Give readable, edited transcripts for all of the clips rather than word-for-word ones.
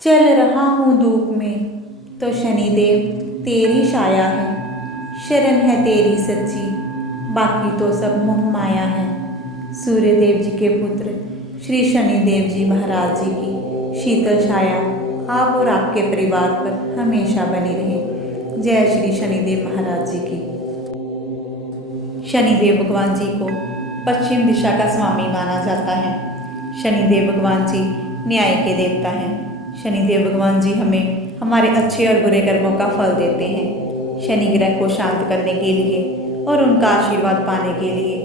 चल रहा हूँ धूप में तो शनिदेव तेरी छाया है। शरण है तेरी सच्ची, बाकी तो सब मोह माया है। सूर्यदेव जी के पुत्र श्री शनिदेव जी महाराज जी की शीतल छाया आप और आपके परिवार पर हमेशा बनी रहे। जय श्री शनिदेव महाराज जी की। शनिदेव भगवान जी को पश्चिम दिशा का स्वामी माना जाता है। शनिदेव भगवान जी न्याय के देवता हैं। शनिदेव भगवान जी हमें हमारे अच्छे और बुरे कर्मों का फल देते हैं। शनि ग्रह को शांत करने के लिए और उनका आशीर्वाद पाने के लिए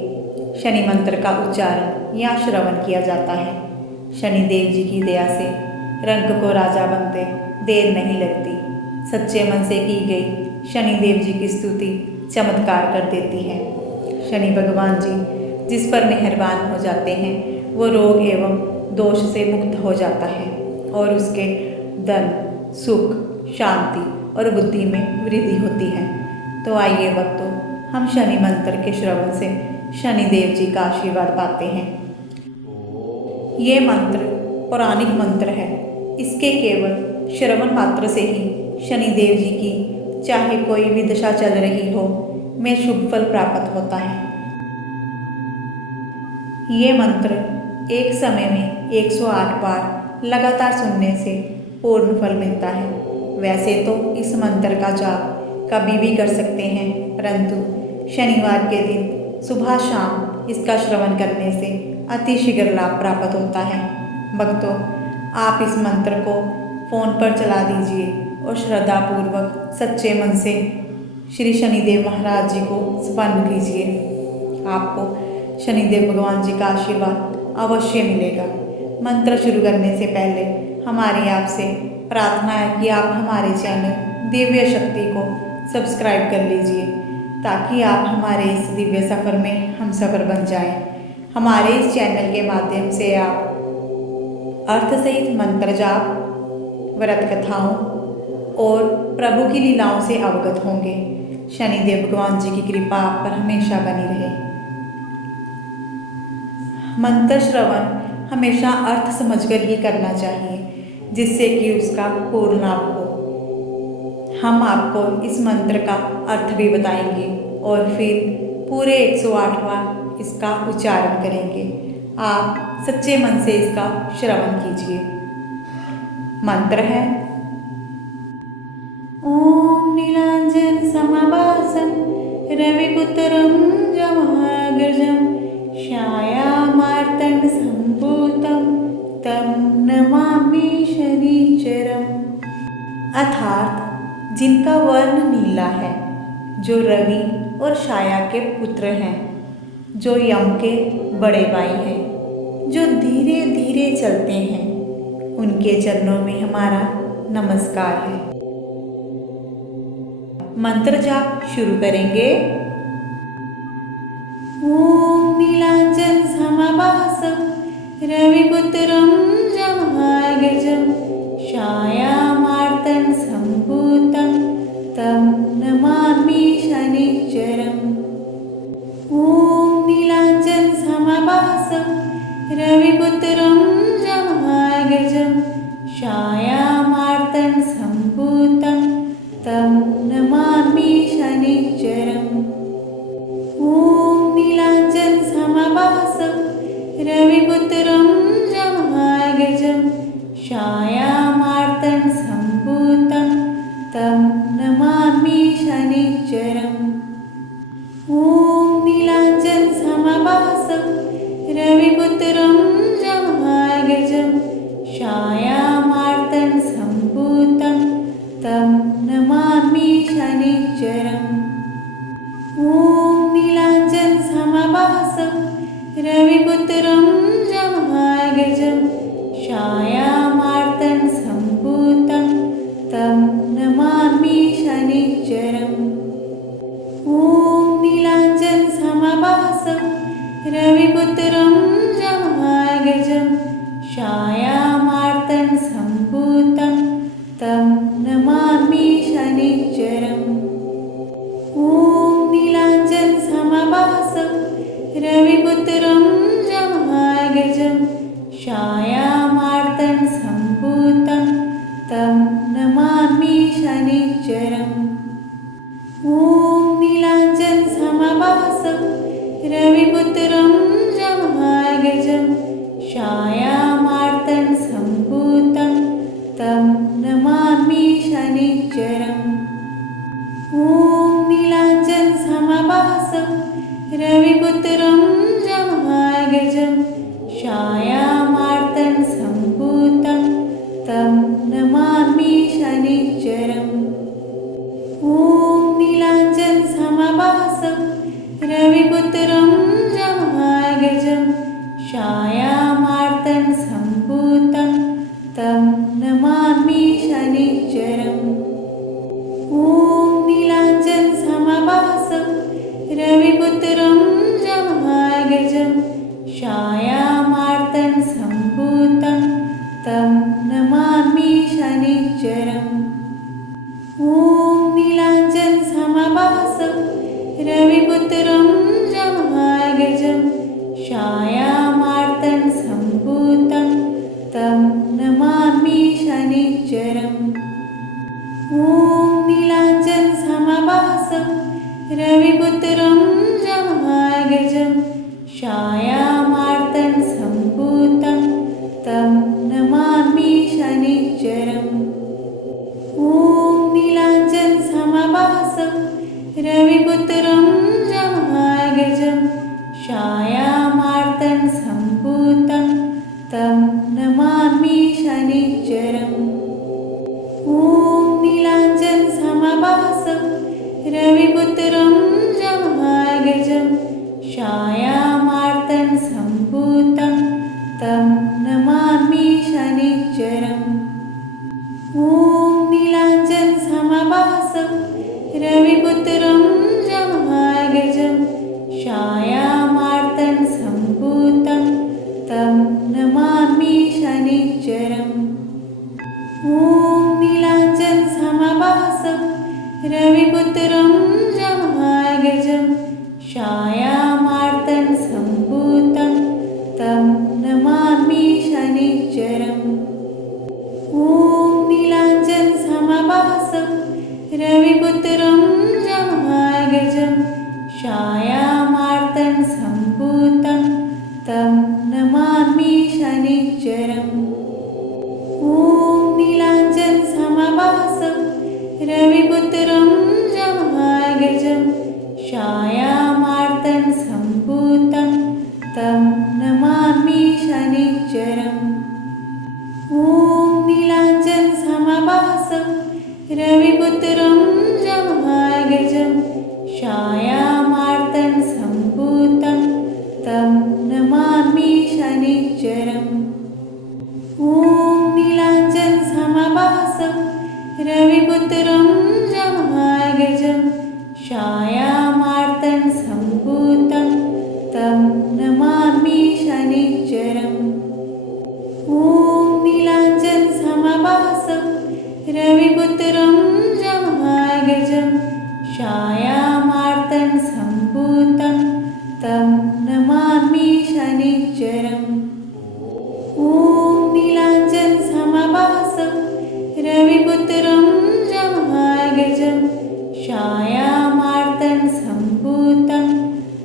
शनि मंत्र का उच्चारण या श्रवण किया जाता है। शनिदेव जी की दया से रंग को राजा बनते देर नहीं लगती। सच्चे मन से की गई शनिदेव जी की स्तुति चमत्कार कर देती है। शनि भगवान जी जिस पर मेहरबान हो जाते हैं वो रोग एवं दोष से मुक्त हो जाता है और उसके धन, सुख, शांति और बुद्धि में वृद्धि होती है। तो आइए भक्तों, हम शनि मंत्र के श्रवण से शनिदेव जी का आशीर्वाद पाते हैं। ये मंत्र पौराणिक मंत्र है। इसके केवल श्रवण मात्र से ही शनिदेव जी की चाहे कोई भी दशा चल रही हो में शुभ फल प्राप्त होता है। ये मंत्र एक समय में 108 बार लगातार सुनने से पूर्ण फल मिलता है। वैसे तो इस मंत्र का जाप कभी भी कर सकते हैं, परंतु शनिवार के दिन सुबह शाम इसका श्रवण करने से अतिशीघ्र लाभ प्राप्त होता है। भक्तों, आप इस मंत्र को फोन पर चला दीजिए और श्रद्धापूर्वक सच्चे मन से श्री शनिदेव महाराज जी को समर्पण कीजिए। आपको शनिदेव भगवान जी का आशीर्वाद अवश्य मिलेगा। मंत्र शुरू करने से पहले हमारी आपसे प्रार्थना है कि आप हमारे चैनल दिव्य शक्ति को सब्सक्राइब कर लीजिए ताकि आप हमारे इस दिव्य सफ़र में हम सफ़र बन जाएं। हमारे इस चैनल के माध्यम से आप अर्थ सहित मंत्र जाप, व्रत कथाओं और प्रभु की लीलाओं से अवगत होंगे। शनिदेव भगवान जी की कृपा आप पर हमेशा बनी रहे। मंत्र श्रवण हमेशा अर्थ समझकर ही करना चाहिए जिससे कि उसका पूर्ण लाभ हो। हम आपको इस मंत्र का अर्थ भी बताएंगे और फिर पूरे 108 बार इसका उच्चारण करेंगे। आप सच्चे मन से इसका श्रवण कीजिए। मंत्र है ओम नीलांजन समाभासं रविपुत्रं जमाग्रजं छायामार्तंड संभूतं तं नमामि शनिचरम्। अर्थात जिनका वर्ण नीला है, जो रवि और छाया के पुत्र हैं, जो यम के बड़े भाई हैं, जो धीरे धीरे चलते हैं, उनके चरणों में हमारा नमस्कार है। मंत्र जाप शुरू करेंगे। ओम नीलांजन समाभासं रविपुत्रं जमाग्रजं छायामार्तंड संभूतं तं नमामि शनिचरम्। ओम नीलांजन समाभासं रविपुत्रं जमाग्रजं छायामार्तंड संभूतं तं नमामि शनिचरम्। ओम नीलांजन समाभासं रविपुत्रं जमाग्रजं छायामार्तंड संभूतं तं नमामि शनिचरम्। ओम नीलांजन समाभासं रविपुत्रं जमाग्रजं छायामार्तंड संभूतं तं नमामि शनिचरम्। ओम नीलांजन समाभासं रविपुत्रं जमाग्रजं छायामार्तंड संभूतं तं नमामि शनिचरम्। ओम नीलांजन समाभासं रविपुत्रं जमाग्रजं रविपुत्रं जमहागजं छायामार्तं सम्भूतं तं नमामि शनिश्चरम्। ॐ नीलाञ्जनसमाभासं रविपुत्रं जमहागजं छायामार्तं सम्भूतं तं नमामि शनिश्चरम्। ॐ नीलाञ्जनसमाभासं रविपुत्रं जमहागजं छायामार्तं सम्भूतं तं नमामि शनिश्चरम्। ॐ नीलाञ्जनसमाभासं रविपुत्रं जमहागजं छायामार्तं सम्भूतं तं नमामि शनिश्चरम्। ॐ नीलाञ्जनसमाभासं रविपुत्रं जमहागजं छायामार्तं सम्भूतं तं नमामि शनिश्चरम्। ॐ नीलाञ्जनसमाभासं रविपुत्रं जमहागजं छायामार्तं सम्भूतं तं नमामि शनिश्चरम्। ॐ नीलाञ्जनसमाभासं रविपुत्रं जमहागजं छायामार्तं सम्भूतं तं नमामि शनिश्चरम्। ॐ नीलाञ्जनसमाभासं रविपुत्रं जमहागजं छायामार्तं सम्भूतं तं नमामि शनिश्चरम्। ॐ नीलाञ्जनसमाभासं रविपुत्रं जमहागजं छायामार्तं सम्भूतं तं नमामि शनिश्चरम्। ॐ नीलाञ्जनसमाभासं रविपुत्रं जमहागजं छायामार्तं सम्भूतं तं नमामि शनिश्चरम्। ॐ नीलाञ्जनसमाभासं रविपुत्रं जमहागजं छायामार्तं सम्भूतं तं नमामि शनिश्चरम्। ॐ नीलाञ्जनसमाभासं रविपुत्रं जमहागजं छायामार्तं सम्भूतं तं नमामि शनिश्चरम्। ॐ नीलाञ्जनसमाभासं रविपुत्रं जमहागजं छायामार्तं सम्भूतं तं नमामि शनिश्चरम्। ॐ नीलाञ्जनसमाभासं रविपुत्रं जमहागजं छायामार्तं सम्भूतं तं नमामि शनिश्चरम्। ॐ नीलाञ्जनसमाभासं रविपुत्रं जमहागजं छायामार्तं सम्भूतं तं नमामि शनिश्चरम्। ॐ नीलाञ्जनसमाभासं रविपुत्रं जमहागजं छायामार्तं सम्भूतं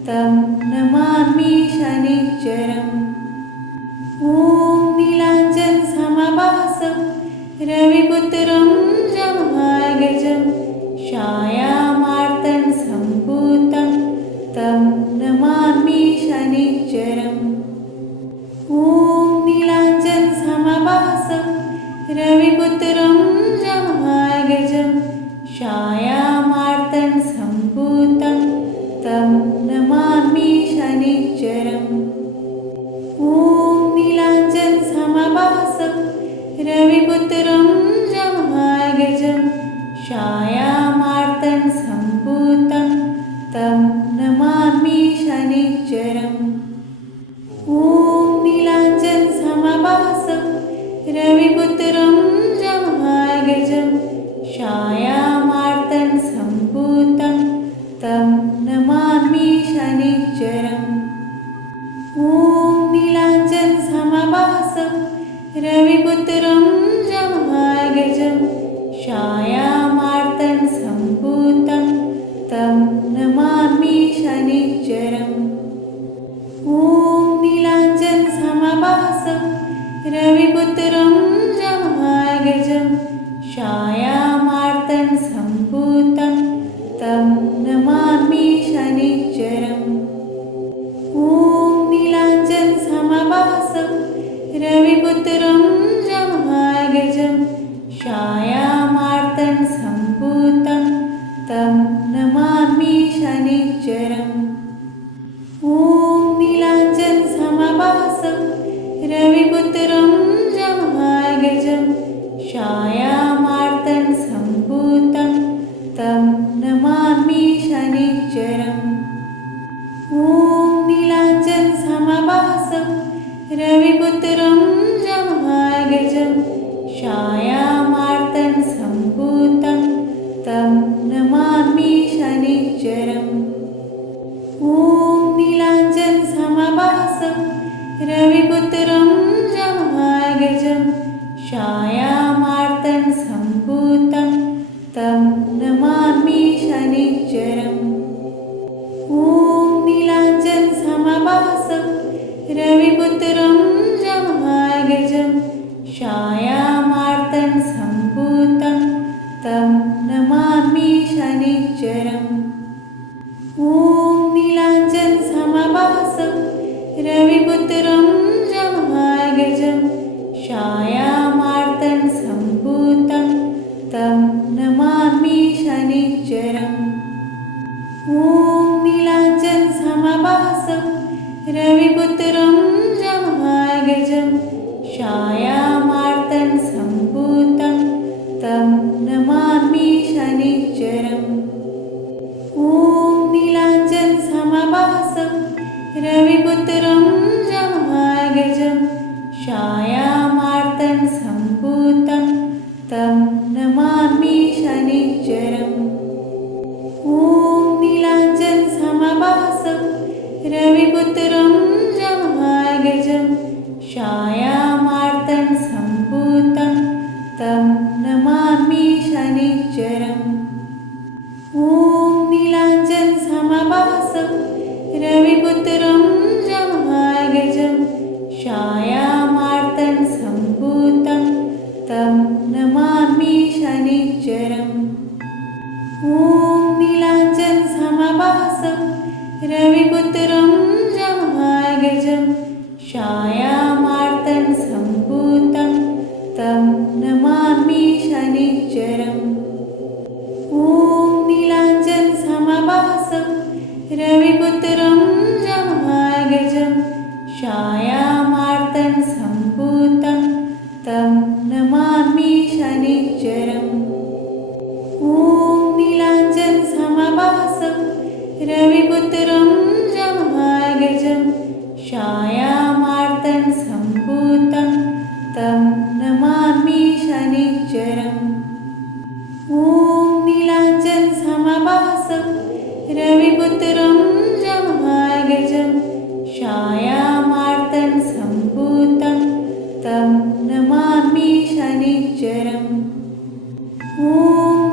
तं नमामि शनिश्चरम्। ॐ नीलाञ्जनसमाभासं रविपुत्रं जमहागजं छायामार्तं सम्भूतं तं नमामि शनिश्चरम्। ॐ नीलाञ्जनसमाभासं रविपुत्रं जमहागजं छायामार्तं सम्भूतं तं नमामि शनिश्चरम्। ॐ नीलाञ्जनसमाभासं रविपुत्रं जमहागजं छायामार्तं सम्भूतं तं नमामि शनिश्चरम्। ॐ नीलाञ्जनसमाभासं रविपुत्रं जमहागजं छायामार्तं सम्भूतं तं नमामि शनिश्चरम्। ॐ नीलाञ्जनसमाभासं रविपुत्रं जमहागजं छायामार्तं छायामार्तण्डसम्भूतं तं नमामि शनिश्चरम्। ॐ नीलाञ्जनसमभासं रविपुत्रं जमहागजं छायामार्तण्डसम्भूतं तं नमामि शनिश्चरम्। ॐ नीलाञ्जनसमभासं रविपुत्रं जमहागजं छायामार्तण्डसम्भूतं तं नमामि शनिश्चरम्। ॐ नीलाञ्जनसमभासं रविपुत्रं जमहागजं छायामार्तण्डसम्भूतं तं नमामि शनिश्चरम्। ॐ नीलाञ्जनसमभासं रविपुत्रं जमहागजं छायामार्तण्डसम्भूतं तं नमामि शनिश्चरम्। ॐ नीलाञ्जनसमभासं रविपुत्रं जमहागजं छायामार्तण्डसम्भूतं तं नमामि शनिश्चरम्। ॐ नीलाञ्जनसमभासं रविपुत्रं जमहागजं छायामार्तण्डसम्भूतं तं नमामि शनिश्चरम्। ॐ नीलाञ्जनसमभासं रविपुत्रं जमहागजं छायामार्तण्डसम्भूतं तं नमामि शनिश्चरम्। ॐ नीलाञ्जनसमभासं रविपुत्रं जमहागजं छायामार्तण्डसम्भूतं तं नमामि शनिश्चरम्। ॐ नीलाञ्जनसमभासं रविपुत्रं जमहागजं छायामार्तण्डसम्भूतं तं नमामि शनिश्चरम्। ॐ नीलाञ्जनसमभासं रविपुत्रं जमहागजं छायामार्तण्डसम्भूतं तं नमामि शनिश्चरम्। ॐ नीलाञ्जनसमभासं रविपुत्रं जमहागजं छायामार्तण्डसम्भूतं तं नमामि शनिश्चरम्। ॐ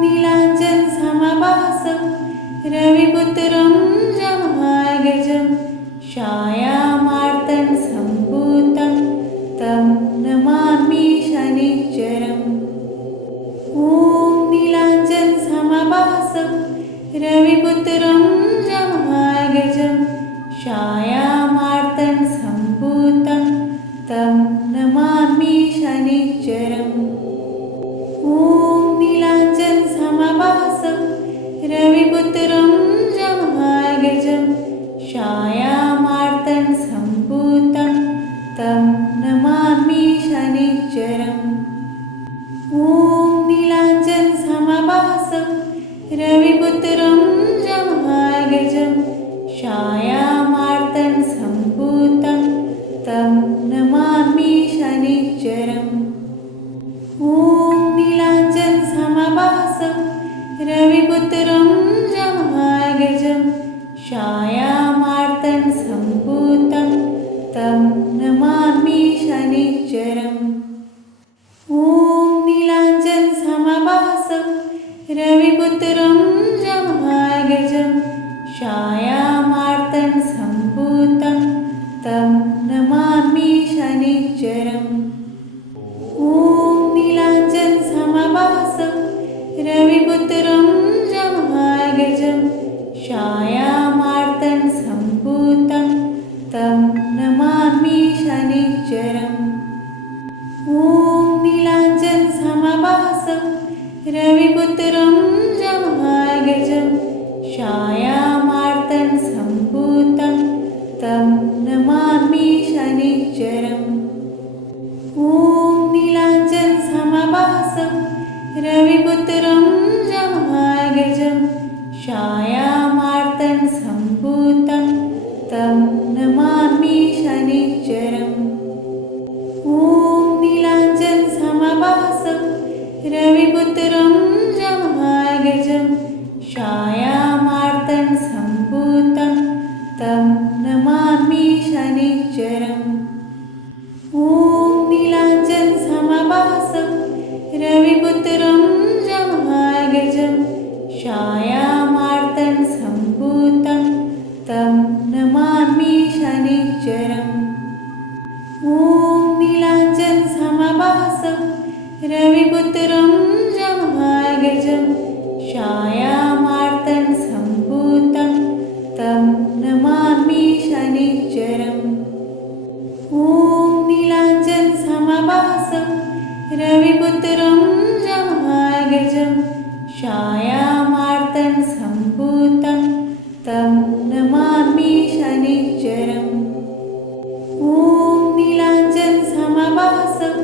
नीलाञ्जनसमभासं रविपुत्रं जमहागजं छायामार्तण्डसम्भूतं तं नमामि शनिश्चरम्। ॐ नीलाञ्जनसमभासं रविपुत्रं जमहागजं छायामार्तण्डसम्भूतं तं नमामि शनिश्चरम्। ॐ नीलाञ्जनसमभासं रविपुत्रं जमहागजं छायामार्तण्डसम्भूतं तं नमामि शनिश्चरम्। ॐ नीलाञ्जनसमभासं रविपुत्रं जमहागजं छायामार्तण्डसम्भूतं तं नमामि शनिश्चरम्। ॐ नीलाञ्जनसमभासं रविपुत्रं जमहागजं छायामार्तण्डसम्भूतं तं नमामि शनिश्चरम्। ॐ नीलाञ्जनसमभासं रविपुत्रं जमहागजं छायामार्तण्डसम्भूतं तं नमामि शनिश्चरम्। ॐ नीलाञ्जनसमभासं रविपुत्रं जमहागजं छायामार्तण्डसम्भूतं तं नमामि शनिश्चरम्। ॐ नीलाञ्जनसमभासं रविपुत्रं जमहागजं छायामार्तण्डसम्भूतं तं नमामि शनिश्चरम्। ॐ नीलाञ्जनसमभासं रविपुत्रं जमहागजं छायामार्तण्डसम्भूतं तं नमामि शनिश्चरम्। ॐ नीलाञ्जनसमभासं रविपुत्रं जमहागजं छायामार्तं सम्भूतं तं नमामि शनिश्चरम्। ॐ नीलाञ्जनसमभासं रविपुत्रं जमहागजं छायामार्तं सम्भूतं तं नमामि शनिश्चरम्। ॐ नीलाञ्जनसमभासं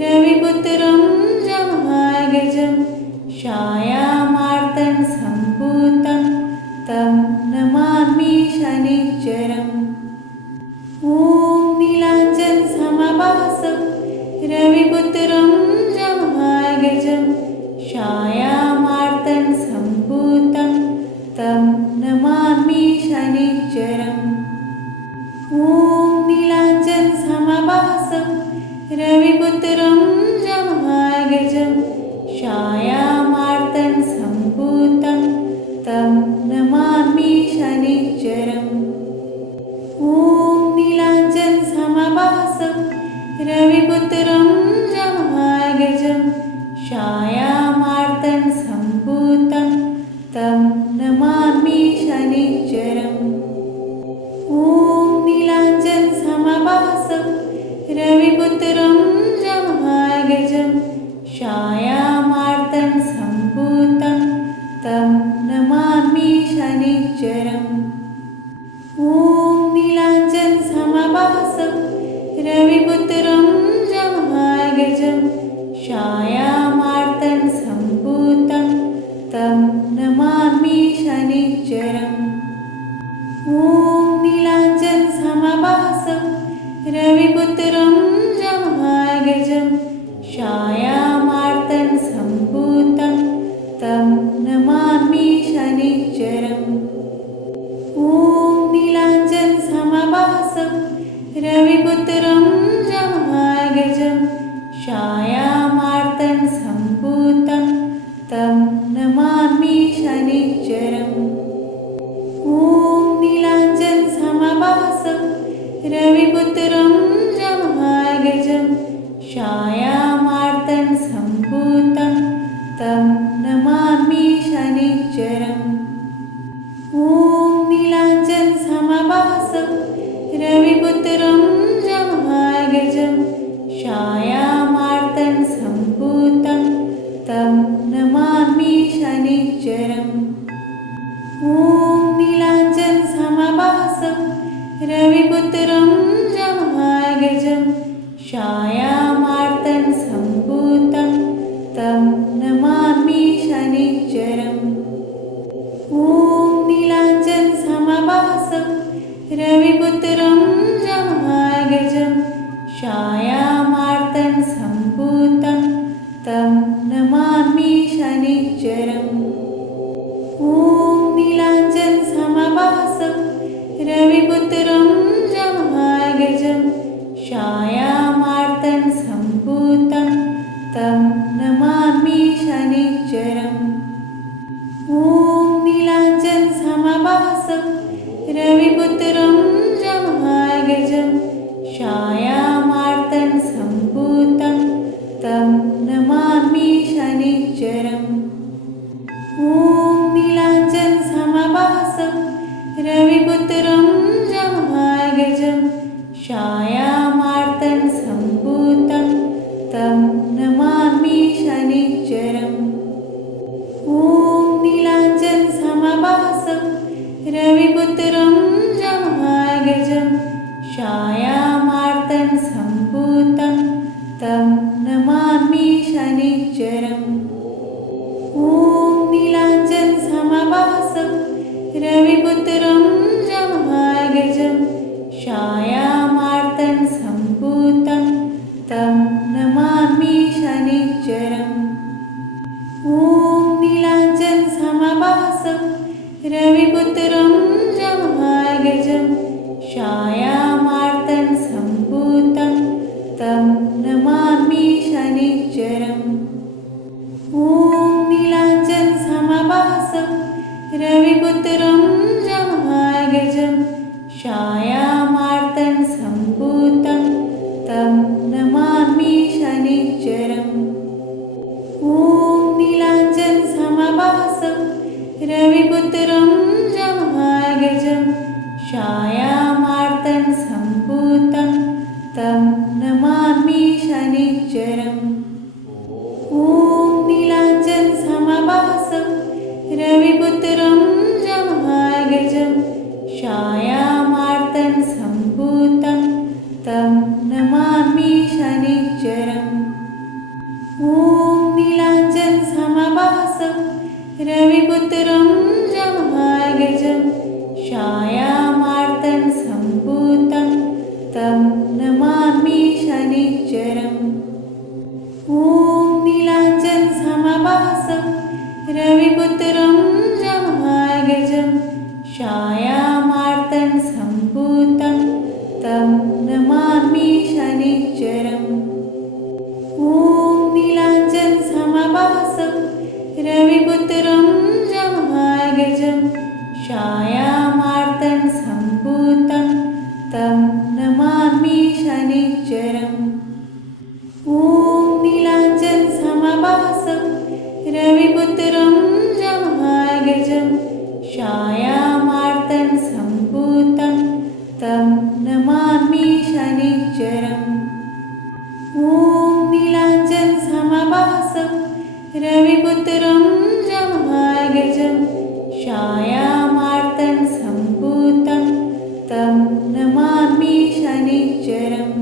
रविपुत्रं जमहागजं छायामार्तं सम्भूतं तं नमामि शनिश्चरम्। ॐ नीलाञ्जनसमभासं रविपुत्रं जमहागजं छायामार्तं सम्भूतं तं नमामि शनिश्चरम्। ॐ नीलाञ्जनसमभासं रविपुत्रं जमहागजं छायामार्तं सम्भूतं तं नमामि शनिश्चरम्। ॐ नीलाञ्जनसमभासं रविपुत्रं जमहागजं छायामार्तं सम्भूतं तं नमामि शनिश्चरम्। ॐ नीलाञ्जनसमभासं रविपुत्रं जमहागजं छायामार्तं सम्भूतं तं नमामि शनिश्चरम्। ॐ नीलाञ्जनसमभासं रविपुत्रं जमहागजं छायामार्तं सम्भूतं तं नमामि शनिश्चरम्। ॐ नीलाञ्जनसमभासं रविपुत्रं जमहागजं छायामार्तं सम्भूतं तं नमामि शनिश्चरम्। ॐ नीलाञ्जनसमभासं रविपुत्रं जमहागजं छायामार्तं सम्भूतं तं नमामि शनिश्चरम्। ॐ नीलाञ्जनसमभासं रविपुत्रं जमहागजं छायामार्तं सम्भूतं तं नमामि शनिश्चरम्। ॐ नीलाञ्जनसमभासं रविपुत्रं जमहागजं छायामार्तं सम्भूतं तं नमामि शनिश्चरम्। ॐ नीलाञ्जनसमभासं रविपुत्रं जमहागजं छायामार्तं सम्भूतं तं नमामि शनिश्चरम्। ॐ नीलाञ्जनसमभासं रविपुत्रं जमहागजं छायामार्तं सम्भूतं तं नमामि शनिश्चरम्। ॐ नीलाञ्जनसमभासं रविपुत्रं जमहागजं छायामार्तं सम्भूतं तं नमामि शनिश्चरम्। ॐ नीलाञ्जनसमभासं रविपुत्रं जमहागजं छायामार्तं सम्भूतं तं नमामि शनिश्चरम्। ॐ नीलाञ्जनसमभासं रविपुत्रं जमहागजं छायामार्तं सम्भूतं तं नमामि शनिश्चरम्। ॐ नीलाञ्जनसमभासं रविपुत्रं जमहागजं छायामार्तं सम्भूतं तं नमामि शनिश्चरम्। ॐ नीलाञ्जनसमभासं रविपुत्रं जमहागजं छायामार्तं सम्भूतं तं नमामि शनिश्चरम्। ॐ नीलाञ्जनसमभासं रविपुत्रं जमहागजं छायामार्तं सम्भूतं तं नमामि शनिश्चरम्। ॐ नीलाञ्जनसमभासं रविपुत्रं जमहागजं छायामार्तं सम्भूतं तं नमामि शनिश्चरम्। छायामार्तं सम्भूतं तं नमामि शनिश्चरम्। ॐ नीलाञ्जनसमभासं रविपुत्रं जमहागजं छायामार्तं सम्भूतं तं नमामि शनिश्चरम्। ॐ नीलाञ्जनसमभासं रविपुत्रं जमहागजं छायामार्तं सम्भूतं तं नमामि शनिश्चरम्। ॐ नीलाञ्जनसमभासं रविपुत्रं जमहागजं छायामार्तं सम्भूतं तं नमामि शनिश्चरम्। ॐ नीलाञ्जनसमभासं रविपुत्रं जमहागजं छायामार्तं सम्भूतं तं नमामि शनिश्चरम्। ॐ नीलाञ्जनसमभासं रविपुत्रं जमहागजं छायामार्तं सम्भूतं तं नमामि शनिश्चरम्। ॐ नीलाञ्जनसमभासं रविपुत्रं जमहागजं छायामार्तं सम्भूतं तं नमामि शनिश्चरम्।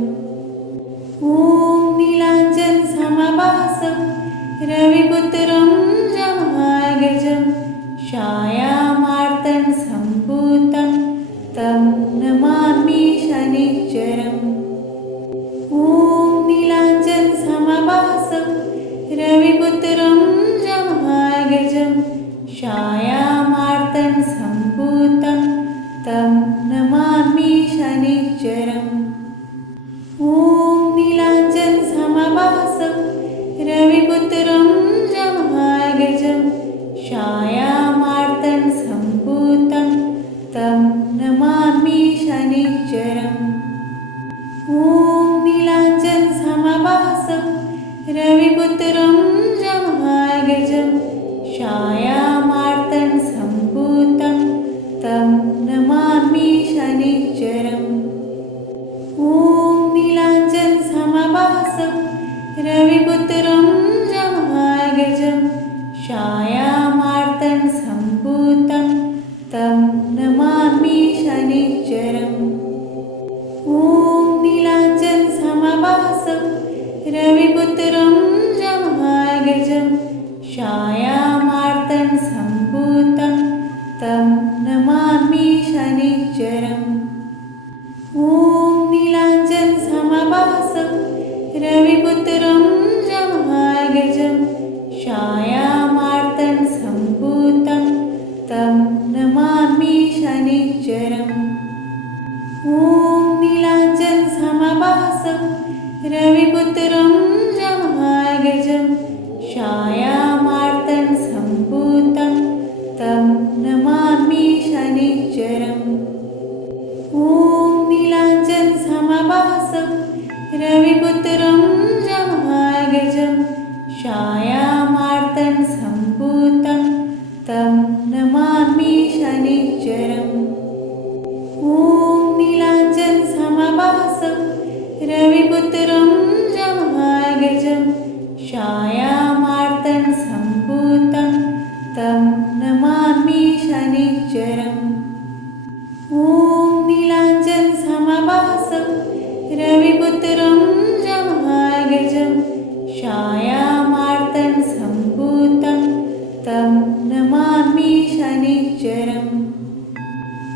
ॐ नीलाञ्जनसमभासं रविपुत्रं जमहागजं छायामार्तं सम्भूतं तं नमामि शनिश्चरम्। ॐ नीलाञ्जनसमभासं रविपुत्रं जमहागजं छायामार्तं सम्भूतं तं नमामि शनिश्चरम्। ॐ नीलाञ्जनसमभासं रविपुत्रं जमहागजं छायामार्तं सम्भूतं तं नमामि शनिश्चरम्। ॐ नीलाञ्जनसमभासं रविपुत्रं जमहागजं छायामार्तं सम्भूतं तं नमामि शनिश्चरम्। ॐ नीलाञ्जनसमभासं रविपुत्रं जमहागजं छायामार्तं सम्भूतं तं नमामि शनिश्चरम्। ॐ नीलाञ्जनसमभासं रविपुत्रं जमहागजं छायामार्तं सम्भूतं तं नमामि शनिश्चरम्। ॐ नीलाञ्जनसमभासं रविपुत्रं जमहागजं छायामार्तं सम्भूतं तं नमामि शनिश्चरम्। ॐ नीलाञ्जनसमभासं रविपुत्रं जमहागजं छायामार्तं सम्भूतं तं नमामि शनिश्चरम्। ॐ नीलाञ्जनसमभासं रविपुत्रं जमहागजं छायामार्तं सम्भूतं तं नमामि शनिश्चरम्। ॐ नीलाञ्जनसमभासं रविपुत्रं जमहागजं छायामार्तं सम्भूतं तं नमामि शनिश्चरम्। ॐ नीलाञ्जनसमभासं रविपुत्रं जमहागजं छायामार्तं सम्भूतं तं नमामि शनिश्चरम्। ॐ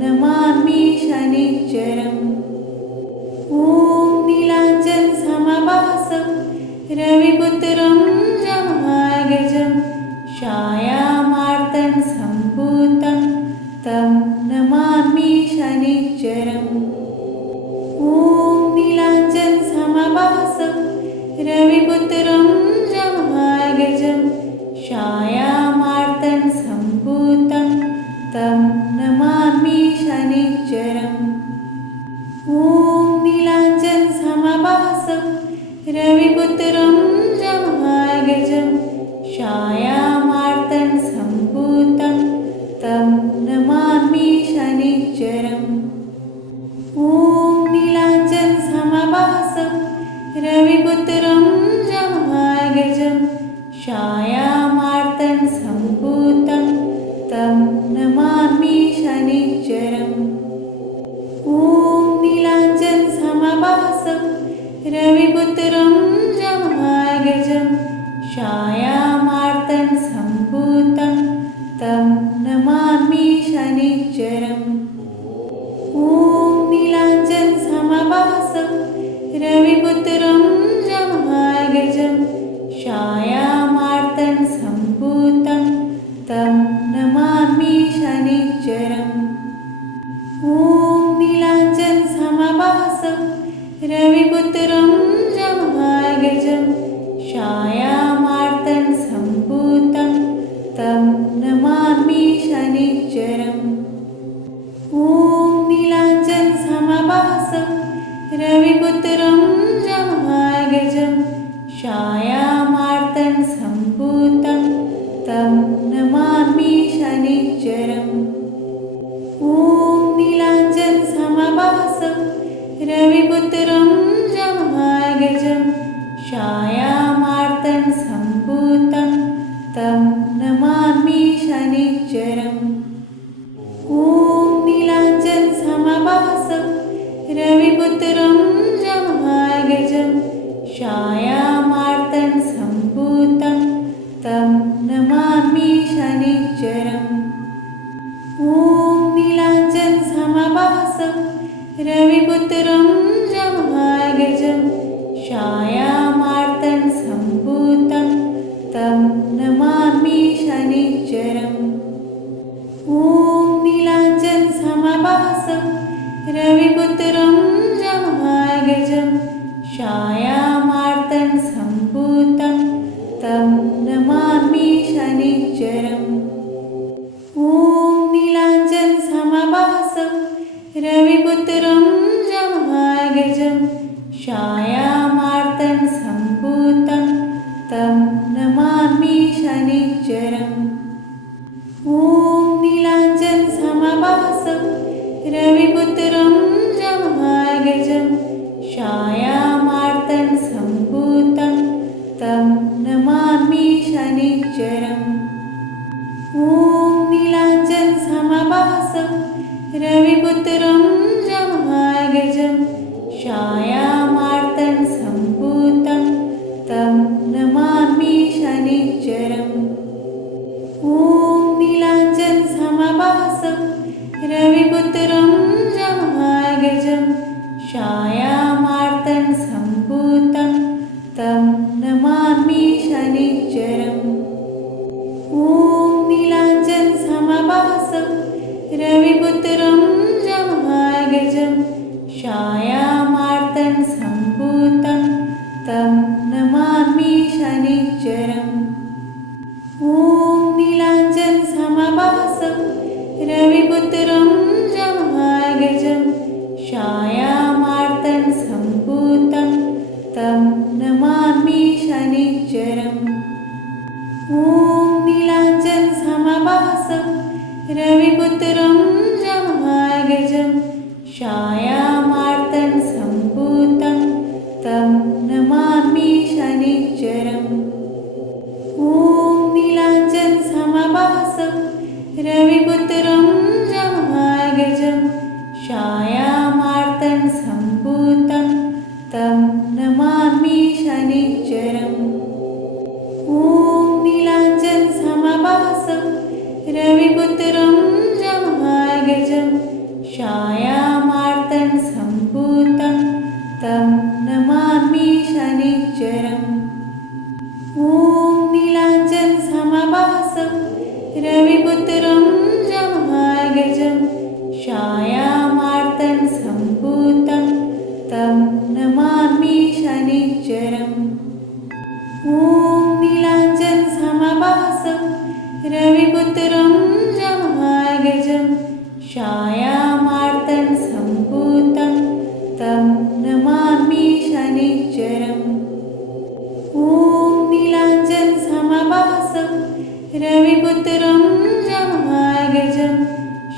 नमामि शनिश्चरम्। ॐ नीलाञ्जनसमभासं रविपुत्रं जमागजं छायामार्तं सम्भूतं तं नमामि शनिश्चरम्। ॐ नीलाञ्जनसमभासं रविपुत्रं जमागजं छायामार्तं सम्भूतं तं नमामि शनिश्चरम्। ॐ नीलाञ्जनसमभासं रविपुत्रं जमागजं छायामार्तं सम्भूतं तं नमामि शनिश्चरम्। ॐ नीलाञ्जनसमभासं रविपुत्रं जमागजं छायामार्तं सम्भूतं तं नमामि शनिश्चरम्। ॐ नीलाञ्जनसमभासं रविपुत्रं जमागजं छायामार्तं सम्भूतं तं नमामि शनिश्चरम्। ॐ नीलाञ्जनसमभासं रविपुत्रं जमागजं छायामार्तं सम्भूतं तं नमामि शनिश्चरम्। ॐ नीलाञ्जनसमभासं रविपुत्रं जमागजं छायामार्तं सम्भूतं तं नमामि शनिश्चरम्। ॐ नीलाञ्जनसमभासं रविपुत्रं जमागजं छायामार्तं सम्भूतं तं नमामि शनिश्चरम्। ॐ नीलाञ्जनसमभासं रविपुत्रं जमागजं छायामार्तं सम्भूतं तं नमामि शनिश्चरम्। ॐ नीलाञ्जनसमभासं रविपुत्रं जमागजं छायामार्तं सम्भूतं तं नमामि शनिश्चरम्। ॐ नीलाञ्जनसमभासं रविपुत्रं जमागजं छायामार्तं सम्भूतं तं नमामि शनिश्चरम्। ॐ नीलाञ्जनसमभासं रविपुत्रं जमागजं छायामार्तं सम्भूतं तं नमामि शनिश्चरम्। ॐ नीलाञ्जनसमभासं रविपुत्रं जमागजं छायामार्तं सम्भूतं तं नमामि शनिश्चरम्। ॐ नीलाञ्जनसमभासं रविपुत्रं जमागजं छायामार्तं सम्भूतं तं नमामि शनिश्चरम्। ॐ नीलाञ्जनसमभासं रविपुत्रं जमागजं छायामार्तं सम्भूतं तं नमामि शनिश्चरम्। ॐ नीलाञ्जनसमभासं रविपुत्रं जमागजं छायामार्तं सम्भूतं तं नमामि शनिश्चरम्। ॐ नीलाञ्जनसमभासं रविपुत्रं जमागजं छायामार्तं सम्भूतं तं नमामि शनिश्चरम्। ॐ नीलाञ्जनसमभासं रविपुत्रं जमागजं छायामार्तं सम्भूतं तं नमामि शनिश्चरम्। ॐ नीलाञ्जनसमभासं रविपुत्रं जमागजं छायामार्तं सम्भूतं तं नमामि शनिश्चरम्। ॐ नीलाञ्जनसमभासं रविपुत्रं जमागजं छायामार्तं सम्भूतं तं नमामि शनिश्चरम्। ॐ नीलाञ्जनसमभासं रविपुत्रं जमागजं छायामार्तण्डसम्भूतं तं नमामि शनिश्चरम्। ॐ नीलाञ्जनसमभासं रविपुत्रं जमहागजं छायामार्तण्डसम्भूतं तं नमामि शनिश्चरम्। ॐ नीलाञ्जनसमभासं रविपुत्रं जमहागजं छायामार्तण्डसम्भूतं तं नमामि शनिश्चरम्। ॐ नीलाञ्जनसमभासं रविपुत्रं जमहागजं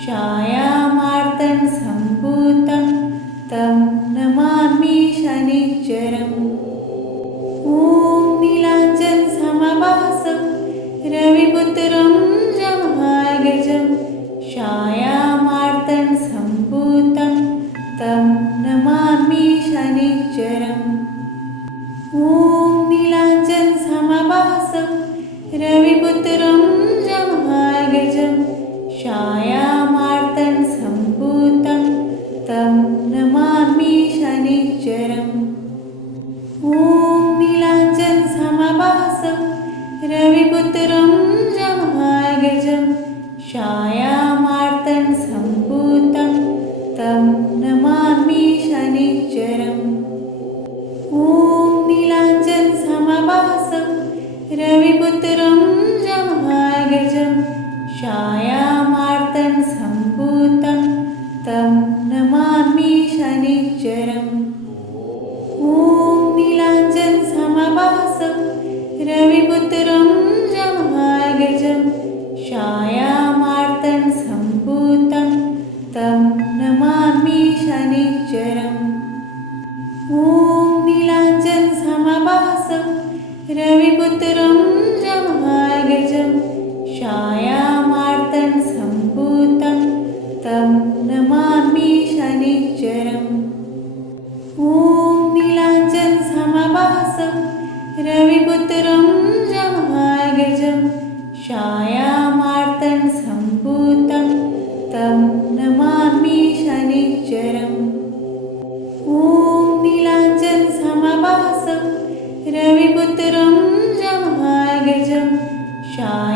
छायामार्तण्डसम्भूतं तं नमामि शनिश्चरम्। ॐ नीलाञ्जनसमभासं रविपुत्रं जमहागजं छायामार्तण्डसम्भूतं तं नमामि शनिश्चरम्। ॐ नीलाञ्जनसमभासं रविपुत्रं जमहागजं छायामार्तण्डसम्भूतं तं नमामि शनिश्चरम्। ॐ नीलाञ्जनसमभासं रविपुत्रं जमहागजं छायामार्तण्डसम्भूतं तं नमामि शनिश्चरम्। ॐ नीलाञ्जनसमभासं रविपुत्रं जमहागजं छायामार्तण्डसम्भूतं तं नमामि शनिश्चरम्। ॐ नीलाञ्जनसमभासं रविपुत्रं जमहागजं छायामार्तण्डसम्भूतं तं नमामि शनिश्चरम्। ॐ नीलाञ्जनसमभासं रविपुत्रं जमहागजं छायामार्तण्डसम्भूतं तं नमामि शनिश्चरम्। ॐ नीलाञ्जनसमभासं रविपुत्रं जमहागजं छायामार्तण्डसम्भूतं तं नमामि शनिश्चरम्। ॐ नीलाञ्जनसमभासं रविपुत्रं जमहागजं छायामार्तण्डसम्भूतं